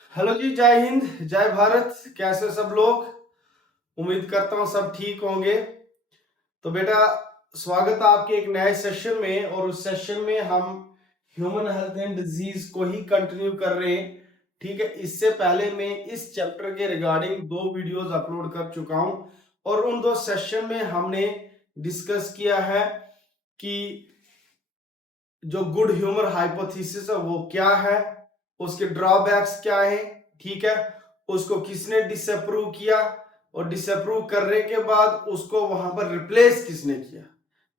Hello जी, जय हिंद, जय भारत। कैसे सब लोग? उम्मीद करता हूँ सब ठीक होंगे। तो बेटा, स्वागत है आपके एक नए सेशन में। और उस सेशन में हम ह्यूमन हेल्थ एंड डिजीज को ही कंटिन्यू कर रहे हैं। ठीक है, इससे पहले मैं इस चैप्टर के रिगार्डिंग 2 वीडियोस अपलोड कर चुका हूं। और उन 2 सेशन में हमने डिस्कस किया है कि जो गुड ह्यूमर हाइपोथेसिस है वो क्या है, उसके ड्रॉबैक्स क्या है। ठीक है, उसको किसने डिसअप्रूव किया, और डिसअप्रूव करने के बाद उसको वहां पर रिप्लेस किसने किया।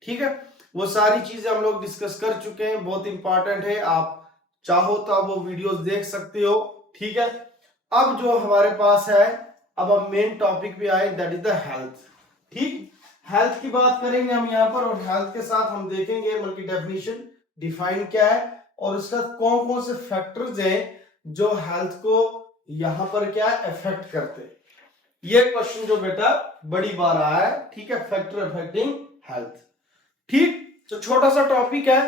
ठीक है, वो सारी चीजें हम लोग डिस्कस कर चुके हैं। बहुत इंपॉर्टेंट है, आप चाहो तो आप वो वीडियोस देख सकते हो। ठीक है, अब जो हमारे पास है, अब हम मेन टॉपिक पे आए, दैट इज द हेल्थ। ठीक, हेल्थ की बात करेंगे हम यहाँ पर, और हेल्थ के साथ हम देखेंगे बल्कि डेफिनेशन डिफाइन क्या है, और उसका कौन कौन से फैक्टर्स हैं जो हेल्थ को यहां पर क्या इफेक्ट करते हैं। ये क्वेश्चन जो बेटा बड़ी बार आया है। ठीक है, फैक्टर अफेक्टिंग हेल्थ। ठीक, तो छोटा सा टॉपिक है,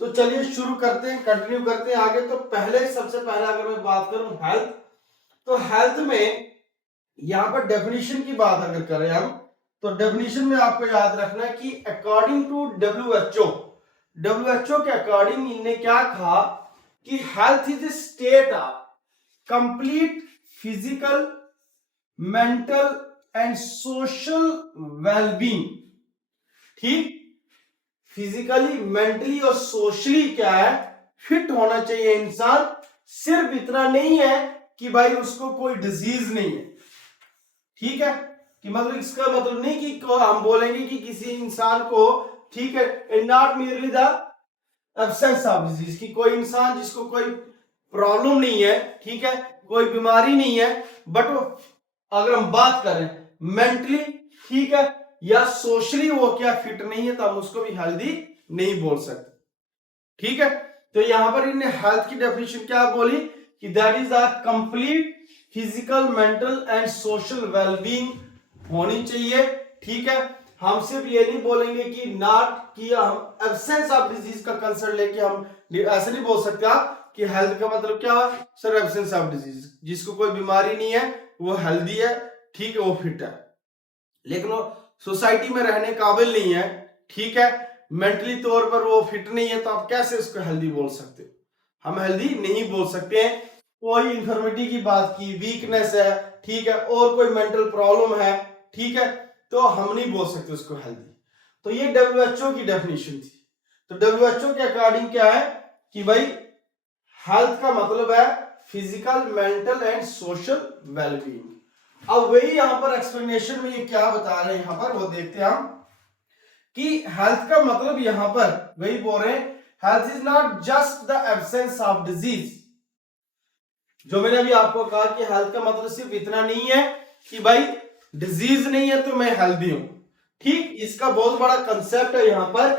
तो चलिए शुरू करते हैं, कंटिन्यू करते हैं आगे। तो पहले सबसे पहले अगर मैं बात करूं हेल्थ, तो हेल्थ में यहां पर डेफिनेशन की बात अगर करें हम, तो डेफिनेशन में आपको याद रखना है कि अकॉर्डिंग टू डब्ल्यूएचओ के अकॉर्डिंग इनने क्या कहा कि health is a state of complete physical, mental and social wellbeing. ठीक, फिजिकली, मेंटली और सोशली क्या है, फिट होना चाहिए इंसान। सिर्फ इतना नहीं है कि भाई उसको कोई डिजीज नहीं है। ठीक है, कि मतलब इसका मतलब नहीं कि हम बोलेंगे कि किसी इंसान को, ठीक है, not merely the absence of disease, कि कोई इंसान जिसको कोई प्रॉब्लम नहीं है, ठीक है, कोई बीमारी नहीं है, बट वो, अगर हम बात करें मेंटली, ठीक है, या सोशली वो क्या फिट नहीं है, तो हम उसको भी हेल्दी नहीं बोल सकते। ठीक है, तो यहां पर इन्हें हेल्थ की डेफिनेशन क्या बोली कि that is a complete physical, mental and social wellbeing होनी चाहिए। ठीक है, हम सिर्फ ये नहीं बोलेंगे कि नॉट, कि हम एब्सेंस ऑफ डिजीज का कंसर्न लेके हम ऐसे नहीं बोल सकते आप कि हेल्थ का मतलब क्या है, सर एब्सेंस ऑफ डिजीज, जिसको कोई बीमारी नहीं है वो हेल्दी है, ठीक है, वो फिट है, लेकिन वो सोसाइटी में रहने काबिल नहीं है, ठीक है, मेंटली तौर पर वो फिट नहीं है, तो आप कैसे उसको हेल्दी बोल सकते हो? हम हेल्दी नहीं बोल सकते हैं। कोई इंफर्मिटी की बात की, वीकनेस है, ठीक है, और कोई मेंटल प्रॉब्लम है, ठीक है, तो हम नहीं बोल सकते उसको हेल्दी। तो ये डब्ल्यूएचओ की डेफिनेशन थी। तो डब्ल्यूएचओ के अकॉर्डिंग क्या है कि भाई हेल्थ का मतलब है physical, mental and social wellbeing. अब वही यहां पर एक्सप्लेनेशन में ये क्या बता रहे हैं यहां पर, वो देखते हैं हम कि हेल्थ का मतलब यहां पर वही बोल रहे हैं, health is not just the absence of disease. जो मैंने अभी आपको कहा कि हेल्थ का मतलब सिर्फ इतना नहीं है कि भाई डिजीज नहीं है तो मैं हेल्दी हूं। ठीक, इसका बहुत बड़ा कंसेप्ट है यहां पर।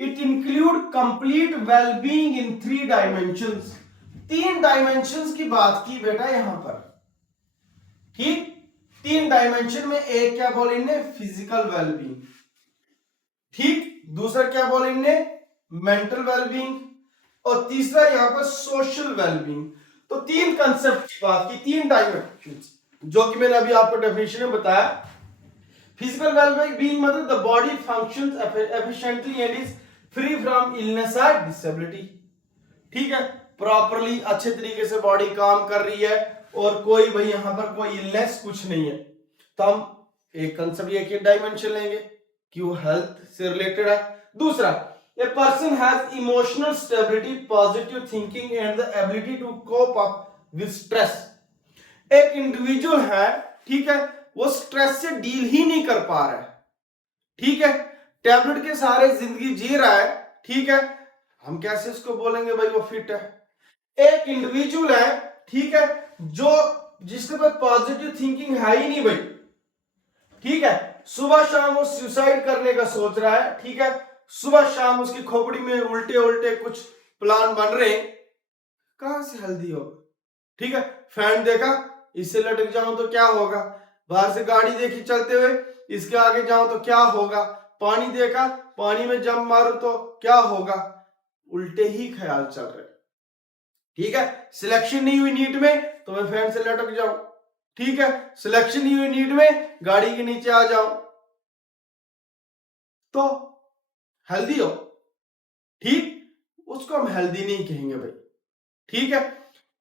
It include complete wellbeing in 3 dimensions. 3 dimensions की बात की बेटा यहां पर। ठीक, 3 डायमेंशन में एक क्या बोले इनने, फिजिकल वेलबींग। ठीक, दूसरा क्या बोले इनने, मेंटल वेलबींग, और तीसरा यहां पर सोशल वेलबींग। तो 3 कंसेप्ट की बात की, 3 डायमेंशन, जो कि मैंने अभी आपको डेफिनेशन में बताया। फिजिकल वेलबींग मतलब the body functions efficiently and is free from illness and disability. ठीक है, प्रॉपरली अच्छे तरीके से बॉडी काम कर रही है, और कोई भाई यहां पर कोई इलनेस कुछ नहीं है, तो हम एक कंसेप्ट, एक डायमेंशन लेंगे कि वो हेल्थ से रिलेटेड है। दूसरा, a person has emotional stability, positive thinking and the ability to cope up with stress. एक इंडिविजुअल है, ठीक है, वो स्ट्रेस से डील ही नहीं कर पा रहा है, ठीक है, टैबलेट के सहारे जिंदगी जी रहा है, ठीक है, हम कैसे उसको बोलेंगे भाई वो फिट है? एक इंडिविजुअल है, ठीक है, जो जिसके पास पॉजिटिव थिंकिंग है ही नहीं भाई, ठीक है, सुबह शाम वो सुसाइड करने का सोच रहा है, ठीक है, सुबह शाम उसकी खोपड़ी में उल्टे उल्टे कुछ प्लान बन रहे हैं, कहां से हेल्दी हो? ठीक है, फैन देखा, इससे लटक जाऊं तो क्या होगा, बाहर से गाड़ी देखी चलते हुए, इसके आगे जाऊं तो क्या होगा, पानी देखा, पानी में जंप मारूं तो क्या होगा, उल्टे ही ख्याल चल रहे। ठीक है, सिलेक्शन नहीं हुई नीट में तो मैं फैन से लटक जाऊं, ठीक है, सिलेक्शन नहीं हुई नीट में गाड़ी के नीचे आ जाऊं, तो हेल्दी हो, ठीक, उसको हम हेल्दी नहीं कहेंगे भाई, ठीक है।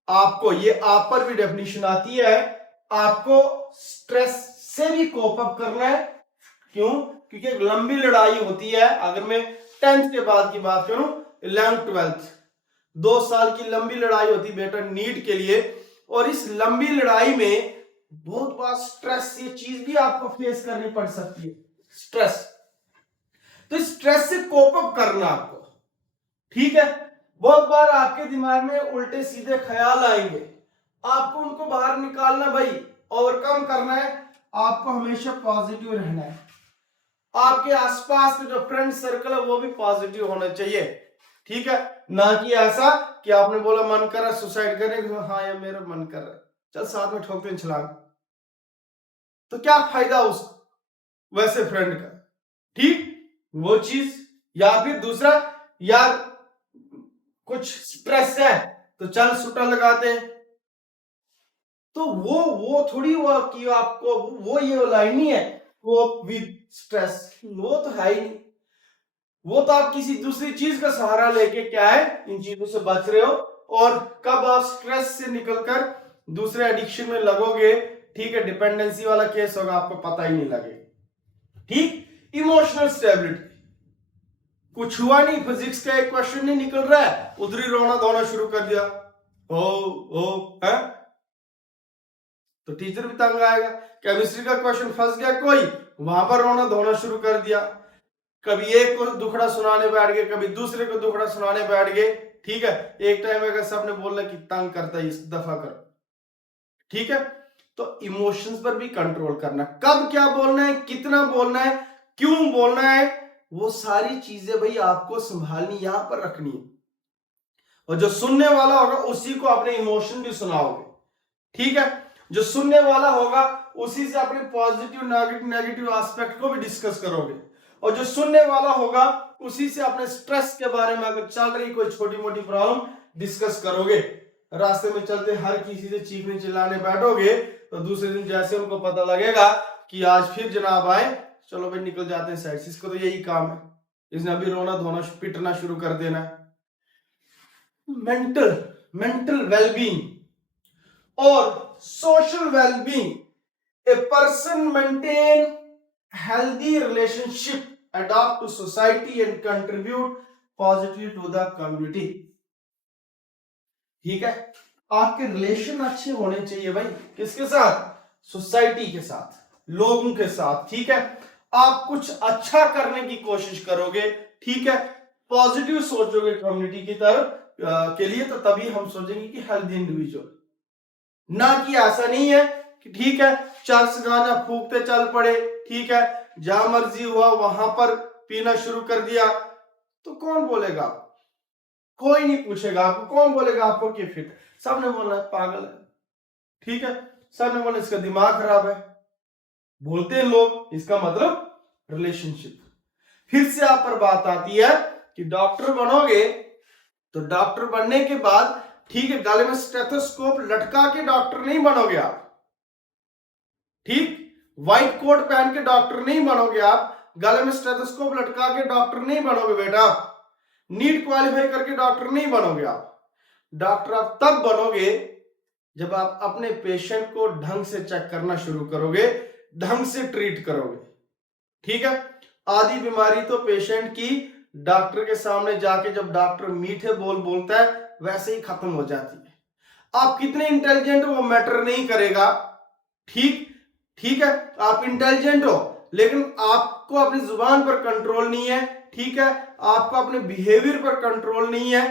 आपको ये आप पर भी डेफिनेशन आती है, आपको स्ट्रेस से भी कोप अप करना है, क्यों, क्योंकि एक लंबी लड़ाई होती है। अगर मैं 10th के बाद की बात करूं, 11th 12th 2 साल की लंबी लड़ाई होती बेटा नीट के लिए, और इस लंबी लड़ाई में बहुत बार स्ट्रेस, ये चीज भी आपको फेस करनी पड़ सकती है, स्ट्रेस। तो स्ट्रेस से कोप अप करना आपको, ठीक है। बहुत बार आपके दिमाग में उल्टे सीधे ख्याल आएंगे, आपको उनको बाहर निकालना भाई, ओवरकम करना है, आपको हमेशा पॉजिटिव रहना है, आपके आसपास के जो फ्रेंड सर्कल है वो भी पॉजिटिव होना चाहिए, ठीक है। ना कि ऐसा कि आपने बोला मन कर रहा सुसाइड करने का, हाँ यार मेरा मन कर रहा है, चल साथ में ठोकते हैं छलांग, तो क्या फायदा उस वैसे फ्रेंड का, ठीक, वो चीज। या फिर दूसरा, यार कुछ स्ट्रेस है तो चल सुट्टा लगाते हैं, तो वो थोड़ी हुआ कि आपको वो ये लाइन नहीं है वो विद स्ट्रेस, वो तो है ही नहीं, वो तो आप किसी दूसरी चीज का सहारा लेके क्या है इन चीजों से बच रहे हो, और कब आप स्ट्रेस से निकलकर दूसरे एडिक्शन में लगोगे, ठीक है, डिपेंडेंसी वाला केस होगा, आपको पता ही नहीं लगेगा, ठीक। इमोशनल स्टेबिलिटी, कुछ हुआ नहीं, फिजिक्स का एक क्वेश्चन नहीं निकल रहा है, उधर ही रोना धोना शुरू कर दिया, ओ है, तो टीचर भी तंग आएगा। केमिस्ट्री का क्वेश्चन फंस गया कोई, वहां पर रोना धोना शुरू कर दिया, कभी एक को दुखड़ा सुनाने बैठ गए, कभी दूसरे को दुखड़ा सुनाने बैठ गए, ठीक है। एक टाइम अगर सबने बोलना कि तंग करता है इस दफा कर, ठीक है। तो इमोशंस पर भी कंट्रोल करना, कब क्या बोलना है, कितना बोलना है, क्यों बोलना है, वो सारी चीजें भाई आपको संभालनी, यहां पर रखनी है। और जो सुनने वाला होगा उसी को अपने इमोशन भी सुनाओगे, ठीक है। जो सुनने वाला होगा उसी से अपने पॉजिटिव नेगेटिव एस्पेक्ट को भी डिस्कस करोगे, और जो सुनने वाला होगा उसी से अपने स्ट्रेस के बारे में अगर चल रही कोई छोटी मोटी प्रॉब्लम डिस्कस करोगे। रास्ते में चलते हर किसी से चीखने चिल्लाने बैठोगे तो दूसरे दिन जैसे उनको पता लगेगा कि आज फिर जनाब आए, चलो भाई निकल जाते हैं साइड से, इसको तो यही काम है, इसने अभी रोना धोना पिटना शुरू कर देना है। मेंटल वेलबींग और social wellbeing, a person maintain healthy relationship, adapt to society and contribute positively to the community, ठीक है। आपके रिलेशन अच्छे होने चाहिए भाई, किसके साथ, सोसाइटी के साथ, लोगों के साथ, ठीक है। आप कुछ अच्छा करने की कोशिश करोगे, ठीक है, पॉजिटिव सोचोगे कम्युनिटी की तरफ के लिए, तो तभी हम सोचेंगे कि हेल्दी इंडिविजुअल, ना कि ऐसा नहीं है कि ठीक है चर्च गाना फूकते चल पड़े, ठीक है, जहां मर्जी हुआ वहां पर पीना शुरू कर दिया, तो कौन बोलेगा, कोई नहीं पूछेगा आपको, कौन बोलेगा आपको कि फिट, सबने बोलना है पागल है, ठीक है, सबने बोलना इसका दिमाग खराब है, बोलते हैं लोग, इसका मतलब रिलेशनशिप। फिर से आप पर बात आती है कि डॉक्टर बनोगे, तो डॉक्टर बनने के बाद ठीक है गले में स्टेथोस्कोप लटका के डॉक्टर नहीं बनोगे आप, ठीक, व्हाइट कोट पहन के डॉक्टर नहीं बनोगे आप, गले में स्टेथोस्कोप लटका के डॉक्टर नहीं बनोगे बेटा, नीट क्वालिफाई करके डॉक्टर नहीं बनोगे आप। डॉक्टर आप तब बनोगे जब आप अपने पेशेंट को ढंग से चेक करना शुरू करोगे, ढंग से ट्रीट करोगे, ठीक है। आधी बीमारी तो पेशेंट की डॉक्टर के सामने जाके जब डॉक्टर मीठे बोल बोलता है वैसे ही खत्म हो जाती है। आप कितने इंटेलिजेंट हो वो मैटर नहीं करेगा, ठीक, ठीक है, आप इंटेलिजेंट हो लेकिन आपको अपनी जुबान पर कंट्रोल नहीं है, ठीक है, आपको अपने बिहेवियर पर कंट्रोल नहीं है,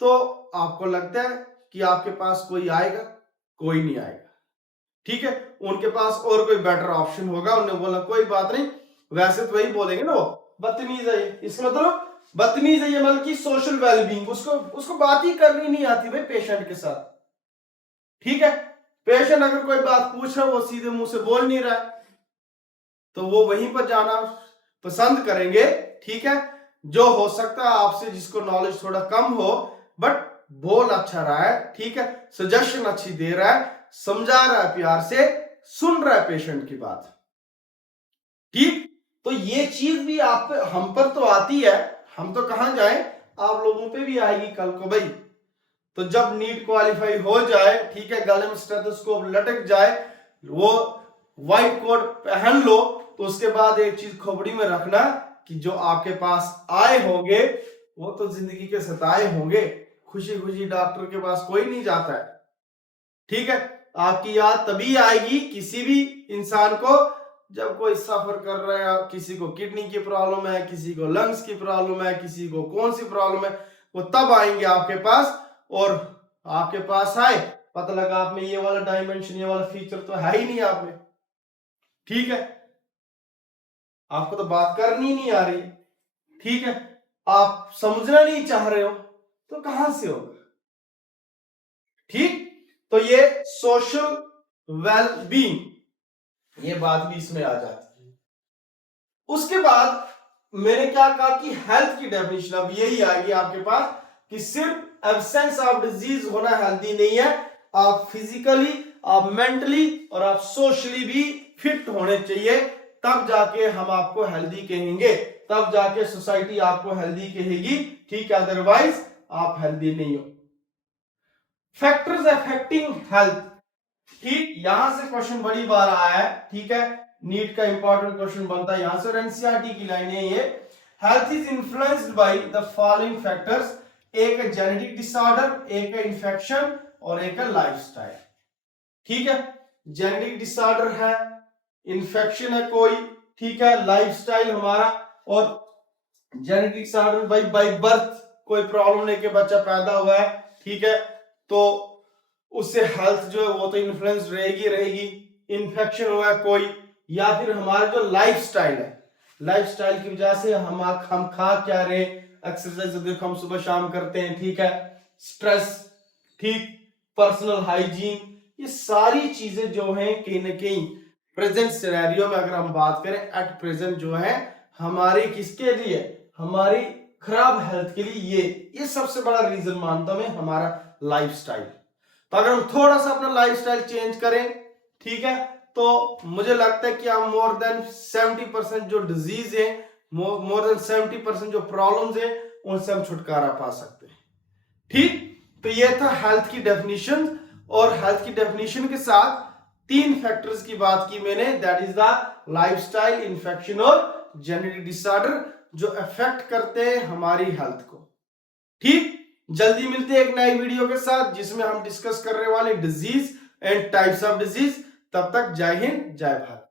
तो आपको लगता है कि आपके पास कोई आएगा, कोई नहीं आएगा, ठीक है। उनके पास और कोई बेटर ऑप्शन होगा, उन्होंने बोला कोई बात नहीं, वैसे तो वही बोलेंगे ना, वो बदतमीज है, इसका मतलब बदतमीज है, ये मतलब कि सोशल वेलबींग, उसको बात ही करनी नहीं आती भाई पेशेंट के साथ, ठीक है। पेशेंट अगर कोई बात पूछ रहा है वो सीधे मुंह से बोल नहीं रहा है, तो वो वहीं पर जाना पसंद करेंगे, ठीक है। जो हो सकता है आपसे जिसको नॉलेज थोड़ा कम हो, बट बोल अच्छा रहा है, ठीक है, सजेशन अच्छी दे रहा है, समझा रहा है प्यार से, सुन रहा है पेशेंट की बात, ठीक। तो ये चीज भी आप पे, हम पर तो आती है, हम तो कहां जाए, आप लोगों पे भी आएगी कल को भाई। तो जब नीट क्वालिफाई हो जाए, ठीक है, गले में स्टेथोस्कोप लटक जाए, वो व्हाइट कोट पहन लो, तो उसके बाद एक चीज खोपड़ी में रखना कि जो आपके पास आए होंगे वो तो जिंदगी के सताए होंगे, खुशी खुशी डॉक्टर के पास कोई नहीं जाता है, ठीक है। आपकी याद तभी आएगी किसी भी इंसान को जब कोई सफर कर रहा है, किसी को किडनी की प्रॉब्लम है, किसी को लंग्स की प्रॉब्लम है, किसी को कौन सी प्रॉब्लम है, वो तब आएंगे आपके पास। और आपके पास आए, पता लगा आप में ये वाला डायमेंशन, ये वाला फीचर तो है ही नहीं आप में, ठीक है, आपको तो बात करनी नहीं आ रही, ठीक है, आप समझना नहीं चाह रहे हो, तो कहां से होगा, ठीक। तो ये सोशल वेलबींग, ये बात भी इसमें आ जाती है। उसके बाद मैंने क्या कहा कि हेल्थ की डेफिनेशन अब यही आएगी आपके पास कि सिर्फ एब्सेंस ऑफ डिजीज होना हेल्दी नहीं है, आप फिजिकली, आप मेंटली और आप सोशली भी फिट होने चाहिए, तब जाके हम आपको हेल्दी कहेंगे, तब जाके सोसाइटी आपको हेल्दी कहेगी, ठीक है, अदरवाइज आप हेल्दी नहीं हो। फैक्टर्स अफेक्टिंग हेल्थ, ठीक, यहां से क्वेश्चन बड़ी बार आया है, ठीक है, नीट का इंपॉर्टेंट क्वेश्चन बनता है यहां से, और एनसीईआरटी की लाइन है ये। Health is influenced by the following factors, एक है जेनेटिक डिसऑर्डर, एक है इंफेक्शन और एक है लाइफस्टाइल, ठीक है। जेनेटिक डिसऑर्डर है, इंफेक्शन है कोई, ठीक है, लाइफस्टाइल हमारा, और जेनेटिक डिसऑर्डर बाय बर्थ, कोई प्रॉब्लम लेके बच्चा पैदा हुआ है, ठीक है, तो उससे हेल्थ जो है वो तो इन्फ्लुएंस रहेगी रहेगी। इन्फेक्शन हुआ है कोई, या फिर हमारा जो लाइफस्टाइल है, लाइफस्टाइल की वजह से हम खा क्या रहे, एक्सरसाइज देखो हम सुबह शाम करते हैं, ठीक है, स्ट्रेस, ठीक, पर्सनल हाइजीन, ये सारी चीजें जो हैं कहीं ना कहीं प्रेजेंट सिनेरियो में अगर हम बात करें, एट प्रेजेंट जो है हमारी किसके लिए, हमारी खराब हेल्थ के लिए, ये सबसे बड़ा रीजन मानता हूं मैं हमारा लाइफस्टाइल। तो अगर हम थोड़ा सा अपना लाइफस्टाइल चेंज करें, ठीक है, तो मुझे लगता है कि हम मोर देन 70% जो डिजीज है, मोर देन 70% जो प्रॉब्लम्स है, उनसे हम छुटकारा पा सकते हैं, ठीक। तो ये था हेल्थ की डेफिनेशन, और हेल्थ की डेफिनेशन के साथ 3 फैक्टर्स की बात की मैंने, that is the lifestyle, infection और जेनेटिक डिसऑर्डर, जो अफेक्ट करते हैं हमारी हेल्थ को, ठीक। जल्दी मिलते हैं एक नई वीडियो के साथ जिसमें हम डिस्कस करने वाले disease and types of disease. तब तक जय हिंद, जय भारत।